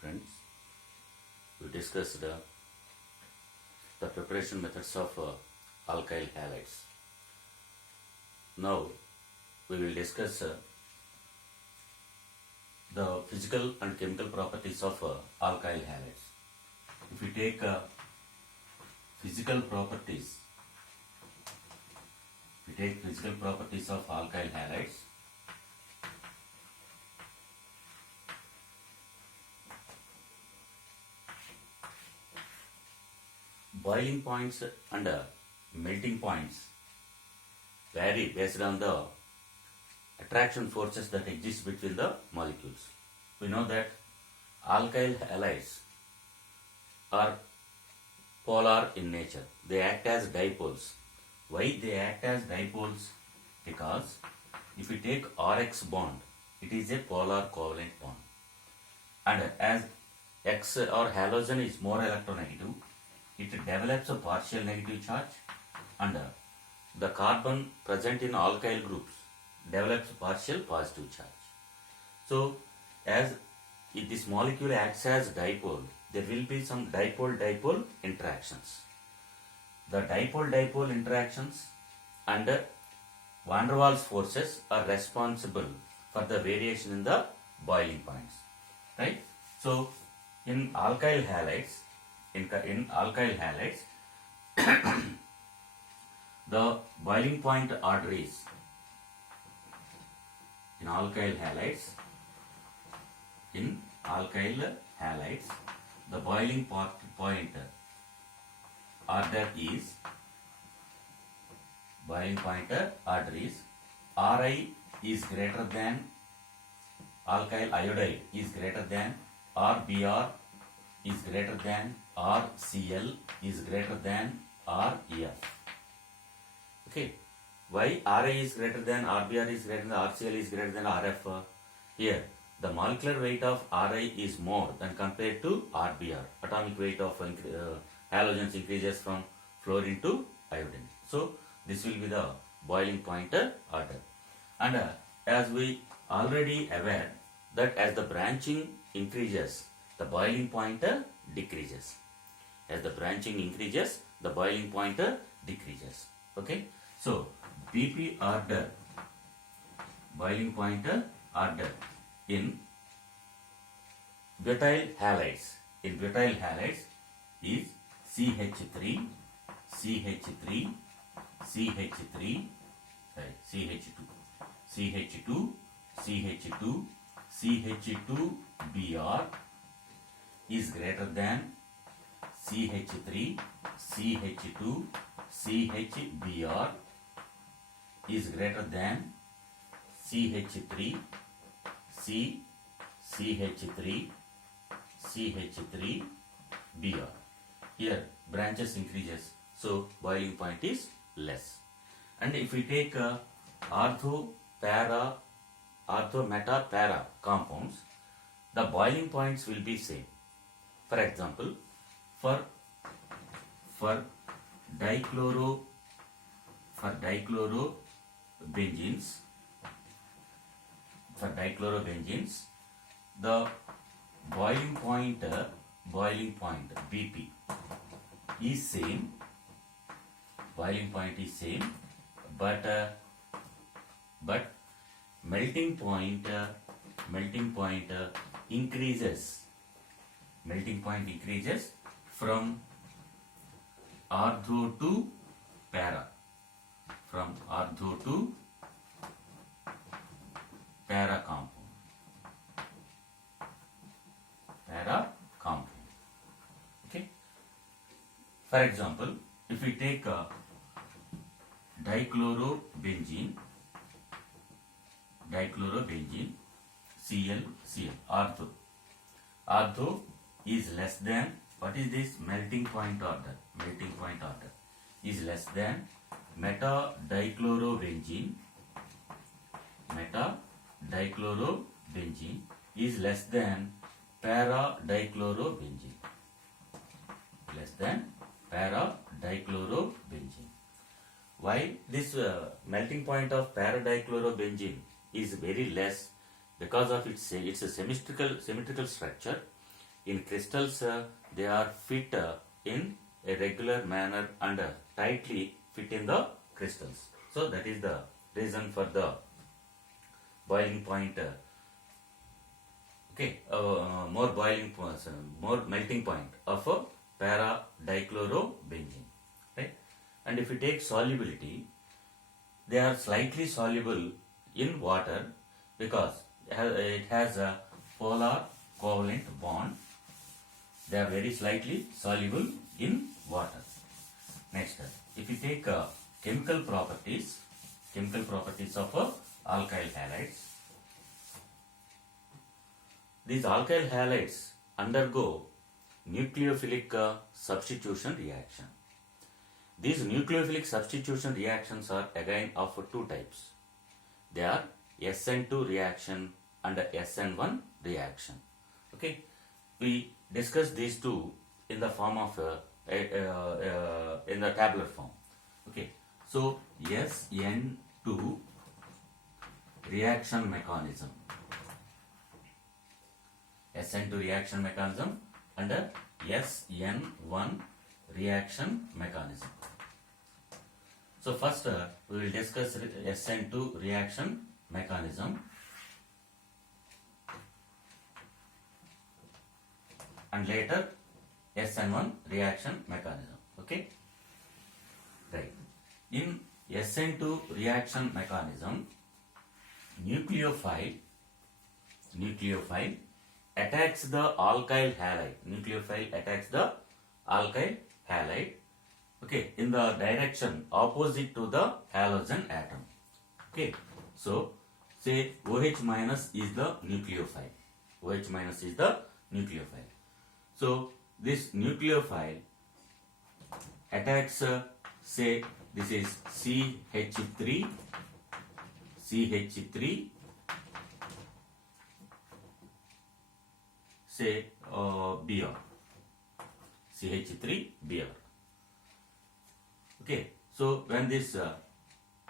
Friends, we discussed the preparation methods of alkyl halides. Now we will discuss the physical and chemical properties of alkyl halides. If we take physical properties, of alkyl halides, boiling points and melting points vary based on the attraction forces that exist between the molecules. We know that alkyl halides are polar in nature. They act as dipoles. Why they act as dipoles? Because if we take RX bond, it is a polar covalent bond. And as X or halogen is more electronegative, it develops a partial negative charge, and the carbon present in alkyl groups develops partial positive charge. So as if this molecule acts as dipole, there will be some dipole-dipole interactions. The dipole-dipole interactions and van der Waals forces are responsible for the variation in the boiling points, right? So in alkyl halides, the boiling point order is, in alkyl halides, the boiling point order is Ri is greater than, alkyl iodide is greater than, RBr is greater than, RCl is greater than, REF. Okay, why Ri is greater than, RBr is greater than, RCl is greater than, RF? Here the molecular weight of Ri is more than compared to RBr. Atomic weight of halogens increases from fluorine to iodine. So this will be the boiling point order. And as we already aware that as the branching increases, the boiling point decreases. As the branching increases, the boiling point decreases. Okay. So BP order, boiling point order in butyl halides. In butyl halides is CH3, CH2, CH2Br is greater than CH3, CH2, CHBr is greater than CH3, CH3, CH3Br. Here branches increases, so boiling point is less. And if we take ortho, meta, para compounds, the boiling points will be same. For example, for dichlorobenzenes, the boiling point BP is same. Boiling point is same, but melting point increases. Melting point increases from ortho to para. From ortho to para compound. Okay. For example, if we take dichlorobenzene, Cl, ortho is less than, what is this? Melting point order is less than meta-dichlorobenzene is less than para-dichlorobenzene. Why this melting point of para-dichlorobenzene is very less? Because of its a symmetrical structure. in crystals they are fit in a regular manner and tightly fit in the crystals. So that is the reason for the boiling point. More boiling point, more melting point of a para dichlorobenzene, right? And if you take solubility, they are slightly soluble in water because it has a polar covalent bond. They are very slightly soluble in water. Next, if you take chemical properties of alkyl halides, these alkyl halides undergo nucleophilic substitution reaction. These nucleophilic substitution reactions are again of two types. They are SN2 reaction and SN1 reaction. Okay, we discussed these two in the form of in the tabular form. Okay, so SN2 reaction mechanism, SN2 reaction mechanism and SN1 reaction mechanism. So first we will discuss SN2 reaction mechanism and later SN1 reaction mechanism. Okay, right. In SN2 reaction mechanism, nucleophile attacks the alkyl halide. Nucleophile attacks the alkyl halide, okay, in the direction opposite to the halogen atom. Okay, so say OH minus is the nucleophile. OH minus is the nucleophile. So this nucleophile attacks say this is CH3 say Br, CH3Br. Okay, so when this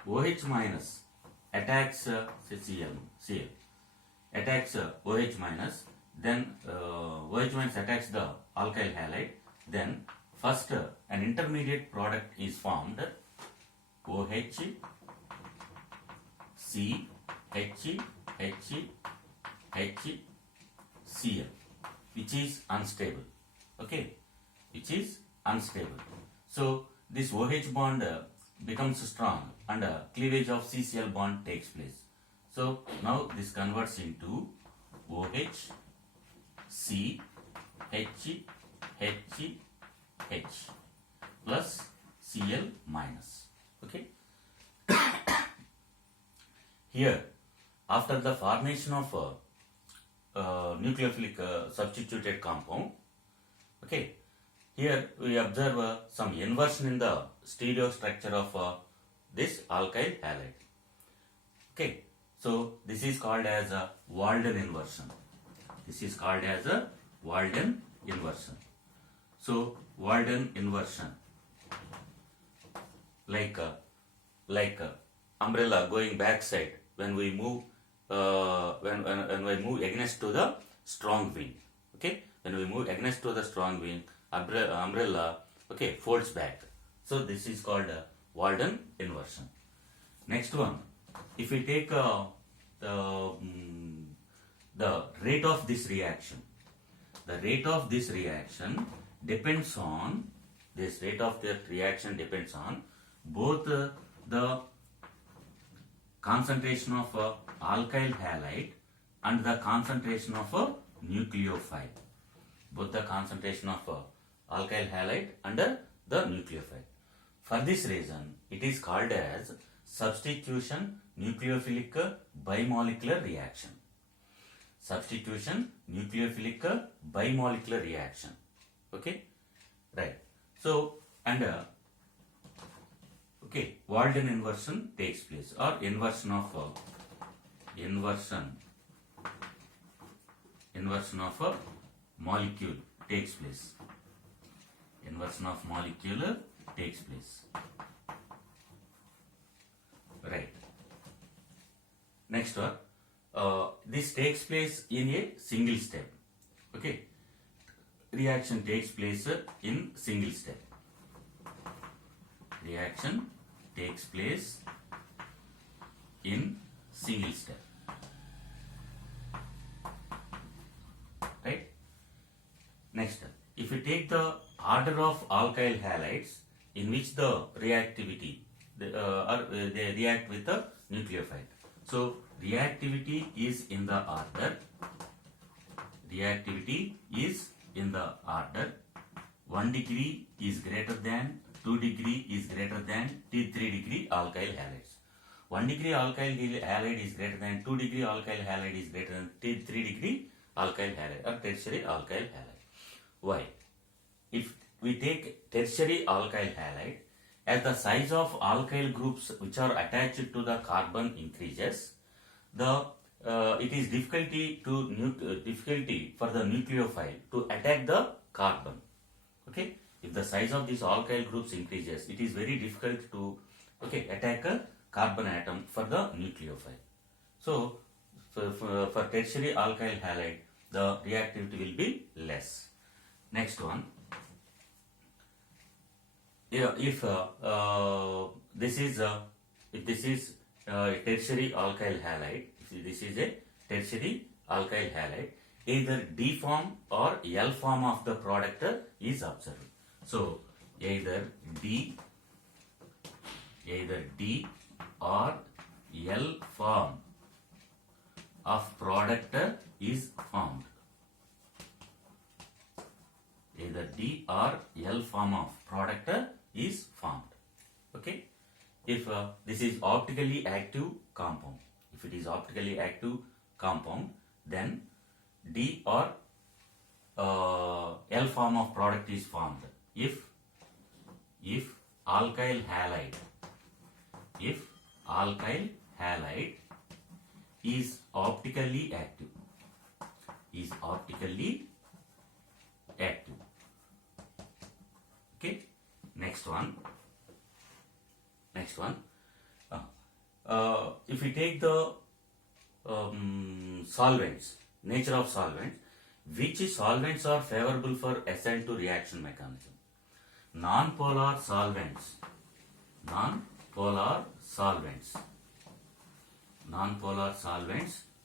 OH minus attacks Cl attacks OH minus, then OH minus attacks the alkyl halide, then first an intermediate product is formed, OH, C, H, Cl, which is unstable. Okay, which is unstable. So this OH bond becomes strong and cleavage of CCl bond takes place. So now this converts into OH, C, H plus Cl minus. Okay. Here, after the formation of nucleophilic substituted compound, okay, here we observe some inversion in the stereo structure of this alkyl halide. Okay, so this is called as a Walden inversion. This is called as a Walden inversion. So Walden inversion, like umbrella going backside when we move when we move against to the strong wind. Okay, when we move against to the strong wind, umbrella okay folds back. So this is called Walden inversion. Next one, if we take the rate of this reaction, the rate of this reaction depends on both the concentration of alkyl halide and the concentration of nucleophile. Both the concentration of alkyl halide and the nucleophile. For this reason, it is called as substitution nucleophilic bimolecular reaction. Substitution nucleophilic bimolecular reaction. Okay, right. So and okay, Walden inversion takes place, or inversion of molecule takes place. Inversion of molecule takes place. Right. Next one, this takes place in a single step. Okay, reaction takes place in single step. Reaction takes place in single step. Right? Next, if you take the order of alkyl halides in which the reactivity they react with the nucleophile. So reactivity is in the order. Reactivity is in the order. 1 degree is greater than, 2 degree is greater than, 3 degree alkyl halides. 1 degree alkyl halide is greater than, 2 degree alkyl halide is greater than 3 degree alkyl halide or tertiary alkyl halide. Why? If we take tertiary alkyl halide, as the size of alkyl groups which are attached to the carbon increases, it is difficulty for the nucleophile to attack the carbon. Okay, if the size of these alkyl groups increases, it is very difficult to attack a carbon atom for the nucleophile. So for tertiary alkyl halide, the reactivity will be less. Next one. If this is tertiary alkyl halide, if this is a tertiary alkyl halide, either D form or L form of the product is observed. So either D or L form of product is formed. Either D or L form of product is formed. Okay. If this is optically active compound, if it is optically active compound, then D or L form of product is formed. If alkyl halide is optically active, Okay. Next one. If we take the solvents, nature of solvents, which solvents are favorable for ascent to reaction mechanism? Non-polar solvents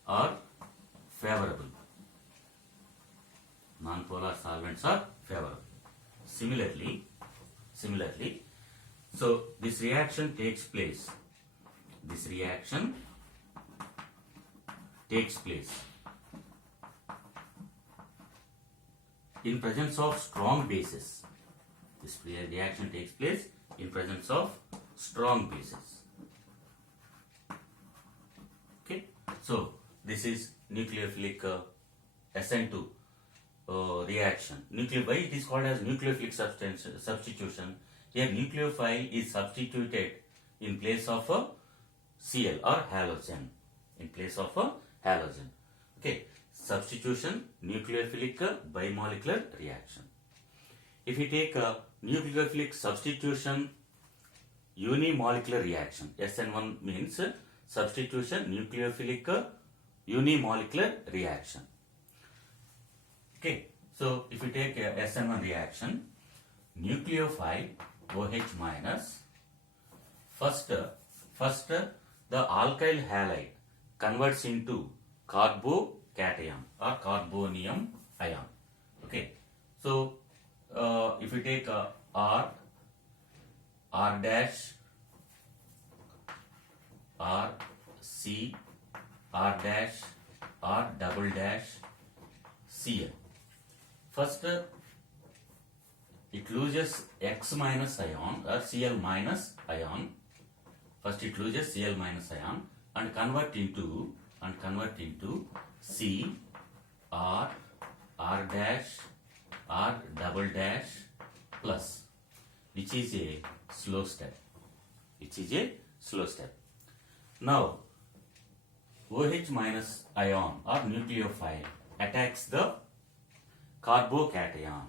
are favorable. Similarly, so this reaction takes place. In presence of strong bases. This reaction takes place in presence of strong bases. Okay, so this is nucleophilic ascent to reaction. Why it is called as nucleophilic substitution? Here nucleophile is substituted in place of a Cl or halogen. Okay, substitution, nucleophilic bimolecular reaction. If we take a nucleophilic substitution unimolecular reaction, SN1 means substitution nucleophilic unimolecular reaction. Okay, so if we take a SN1 reaction, nucleophile OH minus, first the alkyl halide converts into carbocation or carbonium ion. Okay, so if we take R dash, R C, R dash, R double dash, Cl. First, it loses X minus ion or Cl minus ion. First, it loses Cl minus ion and convert into C, R, R dash, R double dash plus, which is a slow step. Now, OH minus ion or nucleophile attacks the carbocation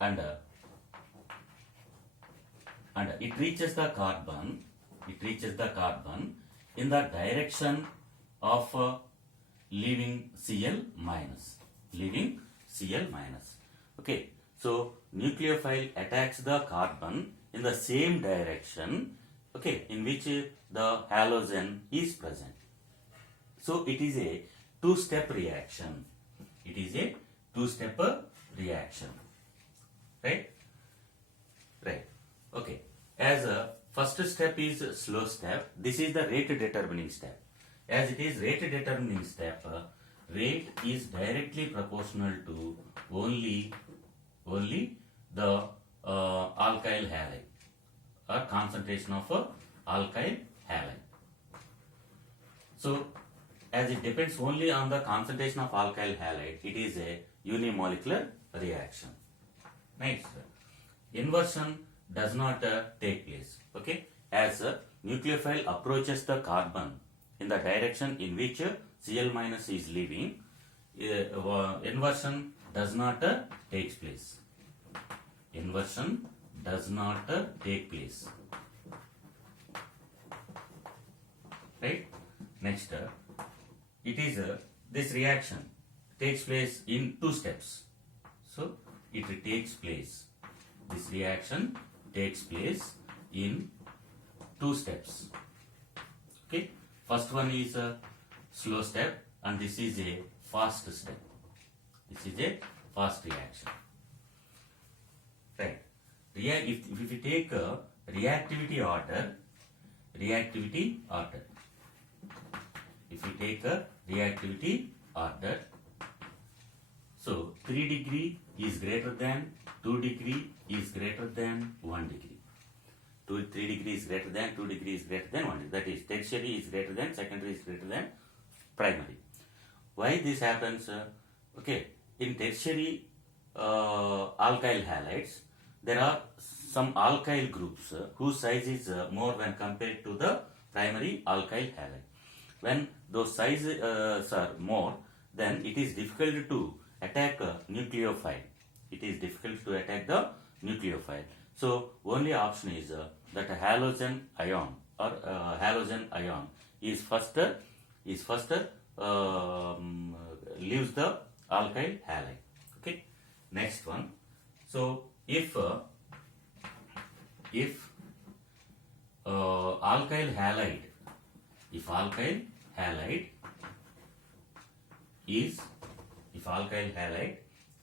and it reaches the carbon in the direction of leaving Cl minus. Okay, so nucleophile attacks the carbon in the same direction, okay, in which the halogen is present. So it is a two-step reaction. It is a two-step reaction. Right? Right. Okay. As a first step is slow step, this is the rate determining step. As it is rate determining step, rate is directly proportional to only the alkyl halide or concentration of alkyl halide. So as it depends only on the concentration of alkyl halide, it is a unimolecular reaction. Next, inversion does not take place. Okay, as nucleophile approaches the carbon in the direction in which Cl minus is leaving, inversion does not take place. Inversion does not take place. Right? Next, it is this reaction takes place in two steps. So it takes place. This reaction takes place in two steps. Okay. First one is a slow step, and this is a fast step. This is a fast reaction. Right. If we take a reactivity order, if we take a reactivity order, so 3 degree is greater than 2 degree is greater than 1 degree. 3 degree is greater than 2 degree is greater than 1 degree. That is, tertiary is greater than, secondary is greater than primary. Why this happens? Okay, in tertiary alkyl halides, there are some alkyl groups whose size is more when compared to the primary alkyl halide. When those sizes are more, then it is difficult to attack a nucleophile. It is difficult to attack the nucleophile. So only option is that a halogen ion or halogen ion is faster leaves the alkyl halide. Okay. Next one. So if alkyl halide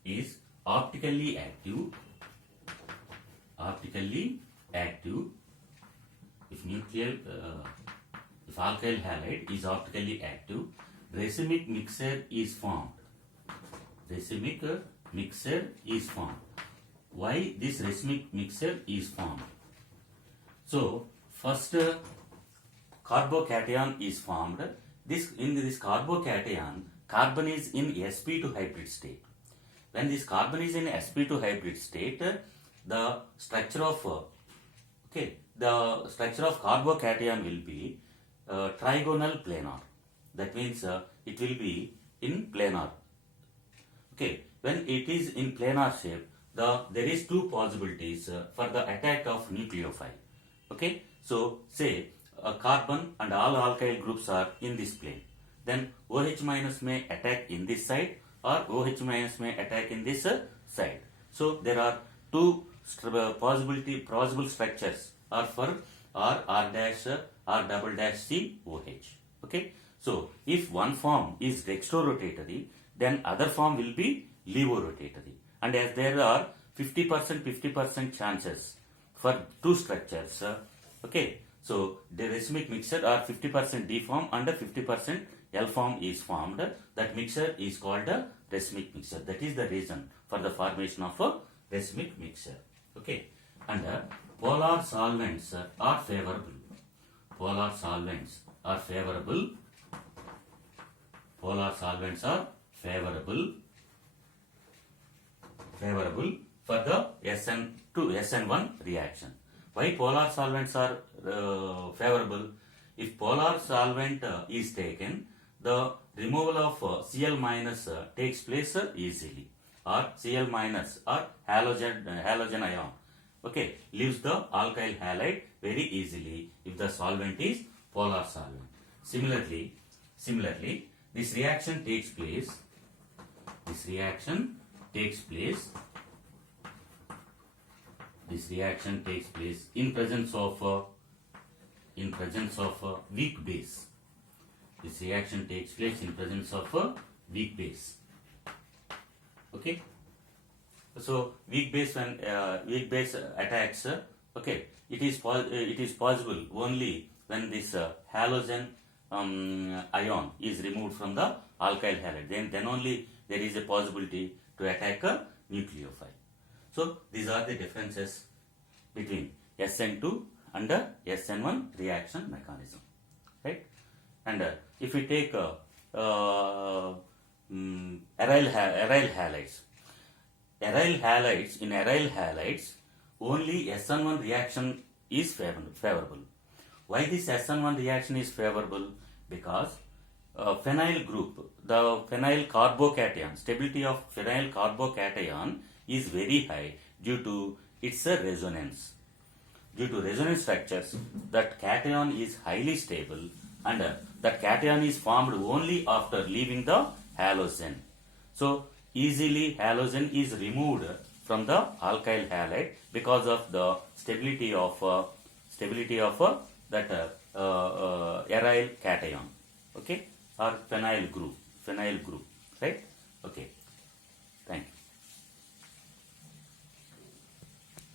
is optically active, if alkyl halide is optically active, racemic mixture is formed. Why this racemic mixture is formed? So first carbocation is formed. In this carbocation, carbon is in sp2 hybrid state. When this carbon is in sp2 hybrid state, the structure of carbocation will be trigonal planar. That means it will be in planar. Okay, when it is in planar shape, there is two possibilities for the attack of nucleophile. Okay, so say carbon and all alkyl groups are in this plane. Then OH minus may attack in this side, or OH minus may attack in this side. So there are two possible structures are for R dash R double dash C OH. Okay, so if one form is dextrorotatory, then other form will be levorotatory. And as there are 50% chances for two structures, okay, so the racemic mixture are 50% D form and 50% L form is formed. That mixture is called a racemic mixture. That is the reason for the formation of a racemic mixture. Okay, and polar solvents are favorable. Polar solvents are favorable for the SN to SN1 reaction. Why polar solvents are favorable? If polar solvent is taken, the removal of Cl minus takes place easily, or Cl minus or halogen ion, okay, leaves the alkyl halide very easily if the solvent is polar solvent. Similarly, this reaction takes place this reaction takes place in presence of a weak base. This reaction takes place in presence of a weak base. Okay. So weak base, when weak base attacks, okay, it is possible only when this halogen ion is removed from the alkyl halide. Then only there is a possibility to attack a nucleophile. So these are the differences between SN2 and SN1 reaction mechanism, right? And if we take aryl halides, in aryl halides, only SN1 reaction is favorable. Why this SN1 reaction is favorable? Because phenyl group, the phenyl carbocation, stability of phenyl carbocation is very high due to its resonance. Due to resonance structures, that cation is highly stable, and that cation is formed only after leaving the halogen. So easily halogen is removed from the alkyl halide because of the stability of that aryl cation, okay, or phenyl group, right? Okay, thank you.